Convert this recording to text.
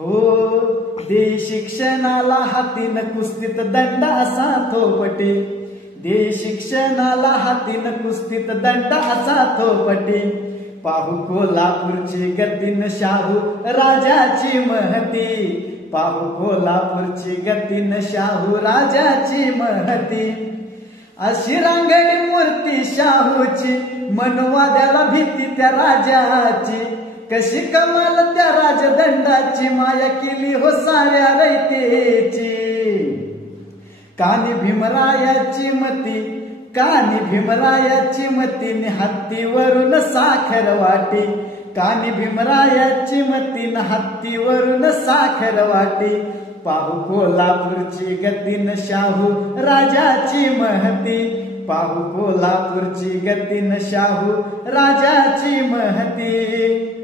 हो दे शिक्षणाला हातीन कुस्तीत दंड असा थोपटे, दे शिक्षणाला हातीन कुस्तीत दंड असा थोपटे, पाहू कोल्हापूरची गतीन शाहू राजाची महती, पाहू कोल्हापूरची गतीन शाहू राजाची महती, अशी रांगडी मूर्ती शाहूची मनवाद्याला भीती त्या राजाची, कशी कमाल त्या राजदंडाची माया केली हो साऱ्या रयतेची, कानी भीमरायाची मती, कानी भीमरायाची मतीने हत्तीवरून साखर वाटी, कानी भीमरायाची मतीने हत्तीवरून साखर वाटी, पाहू कोल्हापूरची गतीन शाहू राजाची महती, पाहू कोल्हापूरची गतीन शाहू राजाची महती।